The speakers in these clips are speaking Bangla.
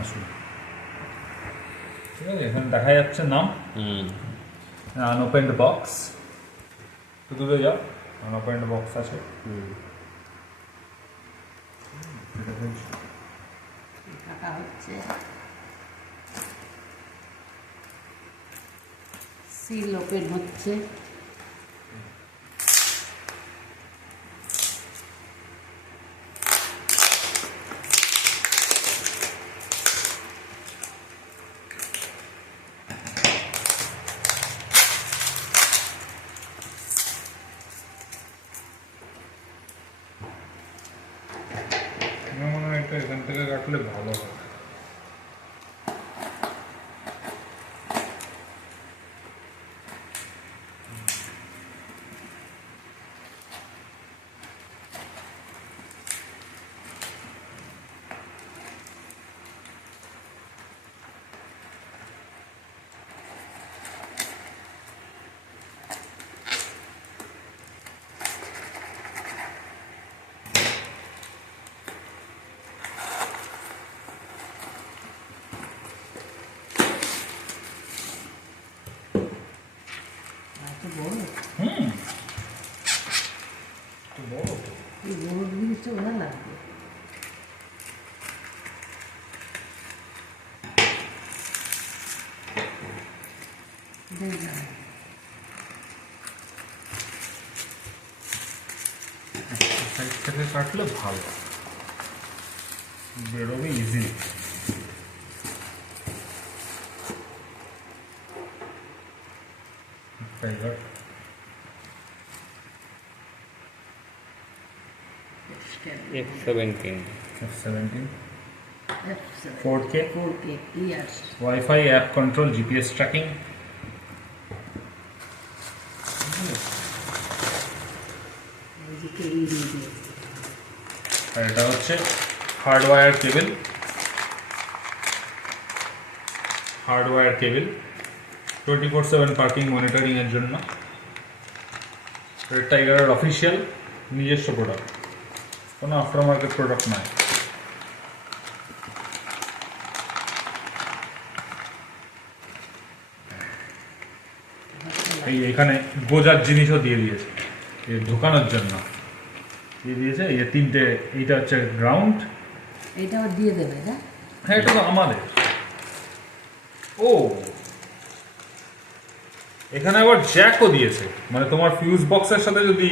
আসুন, ঠিক আছে, এখানে দেখা যাচ্ছে নাম আনওপেন্ড বক্স। তো দূরে যাও, আনওপেন্ড বক্স আছে। কাটা হচ্ছে, সিল ওপেন হচ্ছে। আমার মনে হয় এটা এখান থেকে কাটলে ভালো হয়। এত বড়, তো বড় তো। এই বড় জিনিসটা ভালো লাগবে। সাইড থেকে কাটলে ভালো বেরোবে easy. Tiger F17 F17 F7 4K 4K clear. Wi-Fi app control GPS tracking. এদিকে এই দিয়ে আর এটা হচ্ছে হার্ডওয়্যার কেবল, হার্ডওয়্যার কেবল 24/7 পার্কিং মনিটরিং এর জন্য। রেড টাইগারের অফিসিয়াল নিজস্ব প্রোডাক্ট, কোনো আফটার মার্কেট প্রোডাক্ট নয়। এই এখানে গোজার জিনিসও দিয়ে দিয়েছে এই ঢোকানোর জন্য, দিয়ে দিয়েছে এই যে তিনটে। এইটা হচ্ছে গ্রাউন্ড, এটাও দিয়ে দেবে না? হ্যাঁ এটা তো আমাদের। ও এখানে আবার জ্যাকও দিয়েছে, মানে তোমার ফিউজ বক্সের সাথে যদি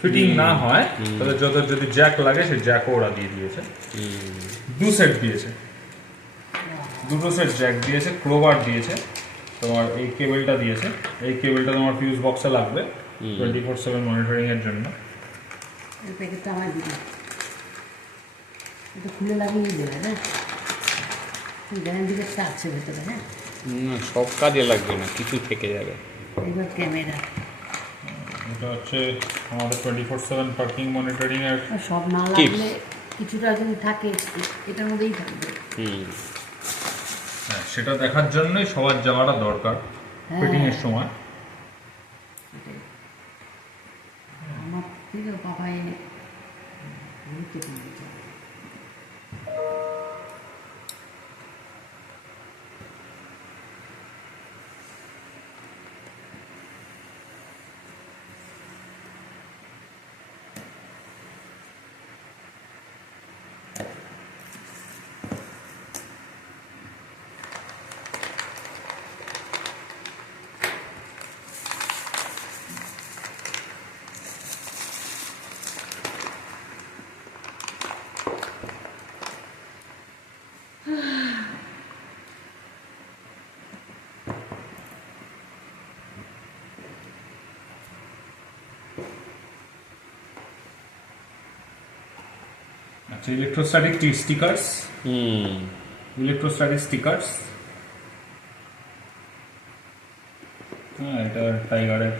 ফিটিং না হয় তাহলে যদি জ্যাক লাগে সেই জ্যাকও ওরা দিয়ে দিয়েছে। দু সেট দিয়েছে, দুটো সেট জ্যাক দিয়েছে, ক্রোবার দিয়েছে, তোমার এই কেবলটা দিয়েছে। এই কেবলটা তোমার ফিউজ বক্সে লাগবে 24/7 মনিটরিং এর জন্য। এই প্যাকেটটা আমার দিবে, এটা খুলে লাগিয়ে দেবে না? গ্যারান্টি কার্ডটা আছে ভেতরে, হ্যাঁ? না, সব কাজে লাগবে না, কিছু থেকে যাবে। এবার ক্যামেরা এটা হচ্ছে আমাদের 24/7 পার্কিং মনিটরিং এর। সব না Tips. লাগলে কিছুটা যদি থাকে এটার মধ্যেই থাকবে। হ্যাঁ, সেটা দেখার জন্যই সবার যাওয়াটা দরকার হ্যাঁ। ফিটিং এর সময়। এটাই। আমার থেকে বাবা এনে গুরুত্বপূর্ণ বিষয়। আচ্ছা, ইলেকট্রোস্ট্যাটিক স্টিকার্স, ইলেকট্রোস্ট্যাটিক স্টিকার্স। হ্যাঁ, এটা টাইগারের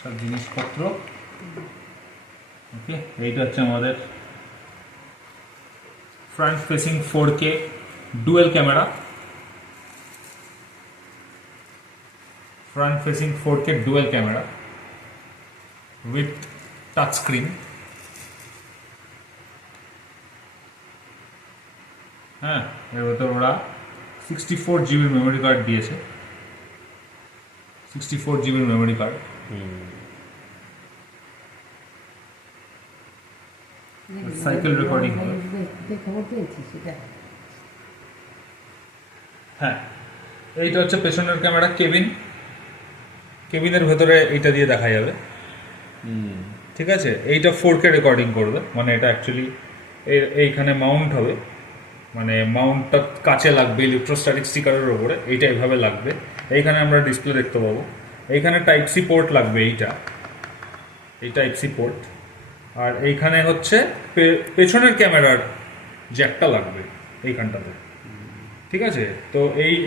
সব জিনিসপত্র। ওকে, এইটা হচ্ছে আমাদের front facing 4K dual camera, front facing 4K dual camera with touch screen. হ্যাঁ, এর ভেতর ওরা 64 GB মেমোরি কার্ড দিয়েছে, 64 GB memory card. Cycle recording হবে। খবর পেয়েছি সেটা। হ্যাঁ, এইটা হচ্ছে পেছনের ক্যামেরা কেবিন, কেবিনের ভেতরে এইটা দিয়ে দেখা যাবে। ঠিক আছে, এইটা 4K রেকর্ডিং করবে, মানে এটা অ্যাকচুয়ালি এইখানে মাউন্ট হবে, মানে মাউন্টটা কাছে লাগবে ইলেকট্রোস্ট্যাটিক স্টিকারের ওপরে, এইটা এইভাবে লাগবে। এইখানে আমরা ডিসপ্লে দেখতে পাবো, এইখানে টাইপ সি পোর্ট লাগবে, এই টাইপ সি পোর্ট। আর এইখানে হচ্ছে পেছনের ক্যামেরার জ্যাকটা লাগবে এইখানটাতে। ঠিক আছে, তো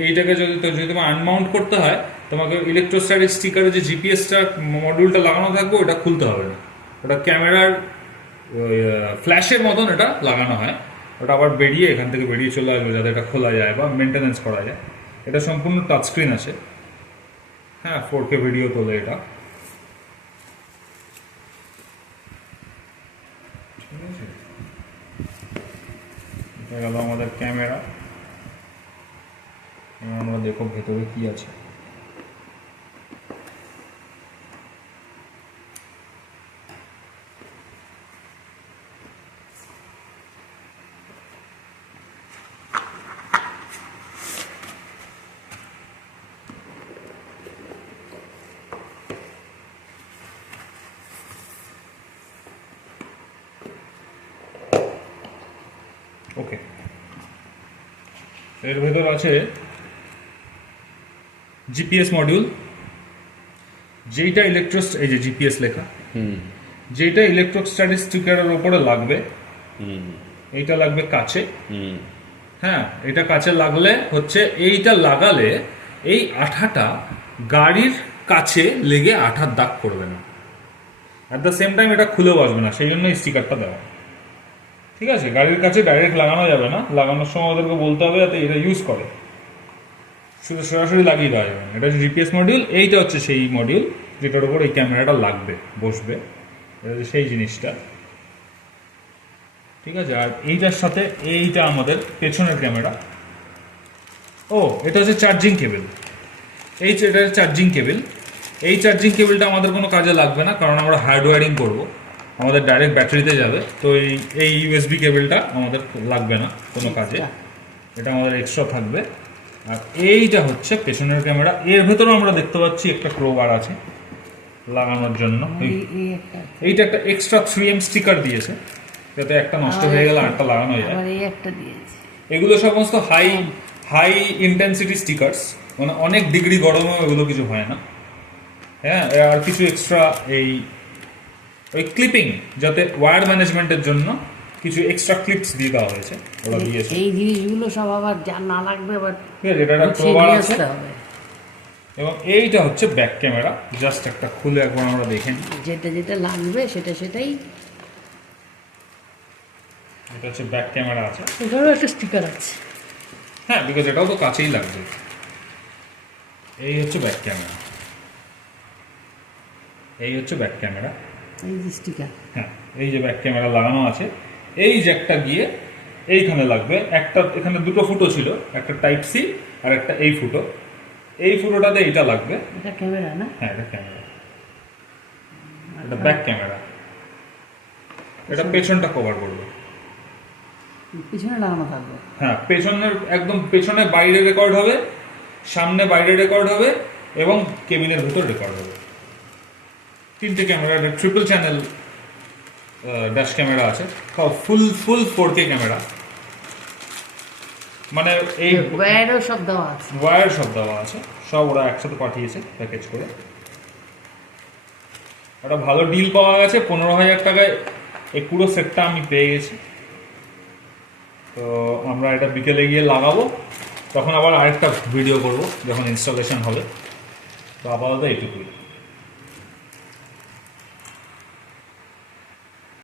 এইটাকে যদি তোমার আনমাউন্ট করতে হয়, তোমাকে ইলেকট্রোস্ট্যাটিক স্টিকারে যে জিপিএসটা মডিউলটা লাগানো থাকবে ওটা খুলতে হবে না, ওটা ক্যামেরার ফ্ল্যাশের মতন এটা লাগানো হয়, ওটা আবার বেরিয়ে এখান থেকে বেরিয়ে চলে আসবে যাতে এটা খোলা যায় বা মেনটেনেন্স করা যায়। এটা সম্পূর্ণ টাচ স্ক্রিন আছে। হ্যাঁ, 4K ভিডিও তোলে এটা। ঠিক আছে, এটা গেল আমাদের ক্যামেরা। আমরা দেখো ভেতরে কি আছে। ওকে, এর ভেতর আছে জিপিএস মডিউল, যেইটা এই যে জিপিএস লেখা, যেটা ইলেকট্রোস্ট্যাটিস্টিকের উপরে লাগবে, এইটা লাগবে কাছে। হ্যাঁ, এটা কাছে লাগলে হচ্ছে এইটা লাগালে এই আঠাটা গাড়ির কাছে লেগে আঠার দাগ করবে না, অ্যাট দ্য সেম টাইম এটা খুলেও আসবে না, সেই জন্য এই স্টিকারটা দেওয়া। ঠিক আছে, গাড়ির কাছে ডাইরেক্ট লাগানো যাবে না, লাগানোর সময় ওদেরকে বলতে হবে যাতে এটা ইউজ করে, শুধু সরাসরি লাগিয়ে দেওয়া যাবে না। এটা হচ্ছে জিপিএস মডিউল, এইটা হচ্ছে সেই মডিউল যেটার উপর এই ক্যামেরাটা লাগবে, বসবে, এটা হচ্ছে সেই জিনিসটা। ঠিক আছে, আর এইটার সাথে এইটা আমাদের পেছনের ক্যামেরা। ও, এটা হচ্ছে চার্জিং কেবল, এটা চার্জিং কেবল। এই চার্জিং কেবলটা আমাদের কোনো কাজে লাগবে না, কারণ আমরা হার্ডওয়্যারিং করব, আমাদের ডাইরেক্ট ব্যাটারিতে যাবে, তো এই ইউএসবি কেবলটা আমাদের লাগবে না কোনো কাজে, এটা আমাদের এক্সট্রা থাকবে। আর এইটা হচ্ছে পেছনের ক্যামেরা, এর ভেতরে আমরা দেখতে পাচ্ছি একটা ক্রোবার আছে লাগানোর জন্য। এইটা একটা এক্সট্রা 3M স্টিকার দিয়েছে, যাতে একটা নষ্ট হয়ে গেলে আরেকটা লাগানো যায়। এগুলো সমস্ত হাই ইন্টেন্সিটি স্টিকারস, মানে অনেক ডিগ্রি গরমেও এগুলো কিছু হয় না। হ্যাঁ, আর কিছু এক্সট্রা ওই ক্লিপিং, যাতে ওয়্যার ম্যানেজমেন্টের জন্য কিছু এক্সট্রা ক্লিপস দিয়ে দেওয়া হয়েছে, ওরা দিয়েছে। এই জিনিসগুলো সব আবার যা না লাগবে, আবার ঠিক আছে, এটা একটা ক্রোবার আছে। এবং এইটা হচ্ছে ব্যাক ক্যামেরা, জাস্ট একটা খুলে একবার আমরা দেখে নিই, যেটা লাগবে সেটাই। এটা হচ্ছে ব্যাক ক্যামেরা আছে, এটারও একটা স্টিকার আছে। হ্যাঁ, বিকজ এটাও তো কাছেই লাগবে। এই হচ্ছে ব্যাক ক্যামেরা, এই হচ্ছে ব্যাক ক্যামেরা, এই যে স্টিকার। হ্যাঁ, এই যে ব্যাক ক্যামেরা লাগানো আছে, এই জ্যাকটা গিয়ে এইখানে লাগবে। একটা এখানে দুটো ফুটো ছিল, একটা টাইপ সি আর একটা এই ফুটো, এই ফুটোটাতে এইটা লাগবে। এটা ক্যামেরা না? হ্যাঁ, এটা ক্যামেরা, এটা ব্যাক ক্যামেরা। এটা পেছনটা কভার করবে, পিছনে লাগানো থাকবে। হ্যাঁ, পেছনের একদম পেছনে বাইরে রেকর্ড হবে, সামনে বাইরে রেকর্ড হবে এবং কেবিনের ভেতর রেকর্ড হবে। তিনটে ক্যামেরা, একটা ট্রিপল চ্যানেল ড্যাশ ক্যামেরা আছে, ফুল 4K ক্যামেরা, মানে এই ওয়্যারও সব দেওয়া আছে, ওয়্যার সব দেওয়া আছে, সব ওরা একসাথে পাঠিয়েছে প্যাকেজ করে। একটা ভালো ডিল পাওয়া গেছে, 15,000 টাকায় এই পুরো সেটটা আমি পেয়ে গেছি। তো আমরা এটা বিকেলে গিয়ে লাগাবো, তখন আবার আরেকটা ভিডিও করব যখন ইনস্টলেশন হবে। তো আপাতত এইটুকুই।